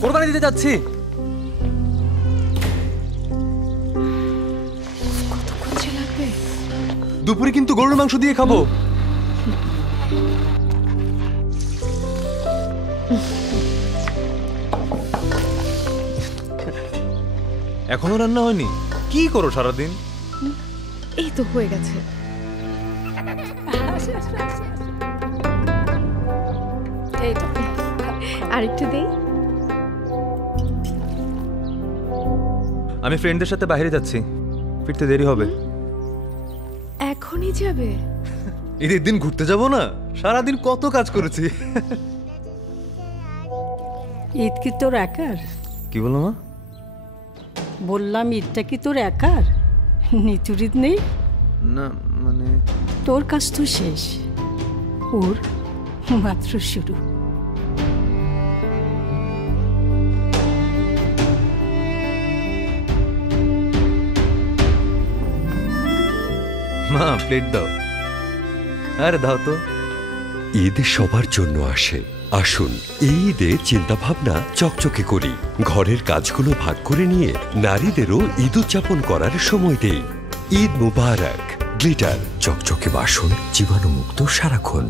কোরবানি দিতে যাচ্ছি। কতক্ষণ যে লাগবে? দুপুরে কিন্তু গরুর মাংস দিয়ে খাবো। এখনো রান্না হয়নি? কি করো সারাদিন? এই তো হয়ে গেছে। এই তো আরেকটু দেই। আমি ফ্রেন্ডদের সাথে বাইরে যাচ্ছি, ফিরতে দেরি হবে। এখনই যাবে? ঈদের দিন ঘুরতে যাব না? সারাদিন কত কাজ করেছি। ঈদ কি তোর একার? কি বলো মা? বললাম ঈদটা কি তোর একার? নিতুর ঈদ নেই? না মানে তোর কাজ তো শেষ, ওর মাত্র শুরু। মা প্লেট দাও। আরে দাও তো। ঈদ সবার জন্য আসে। আসুন এই ঈদে চিন্তা ভাবনা চকচকে করি, ঘরের কাজগুলো ভাগ করে নিয়ে নারীদেরও ঈদ উদযাপন করার সময় দেই। ঈদ মুবারক। গ্লিটার, চকচকে বাসন, জীবাণুমুক্ত সারাক্ষণ।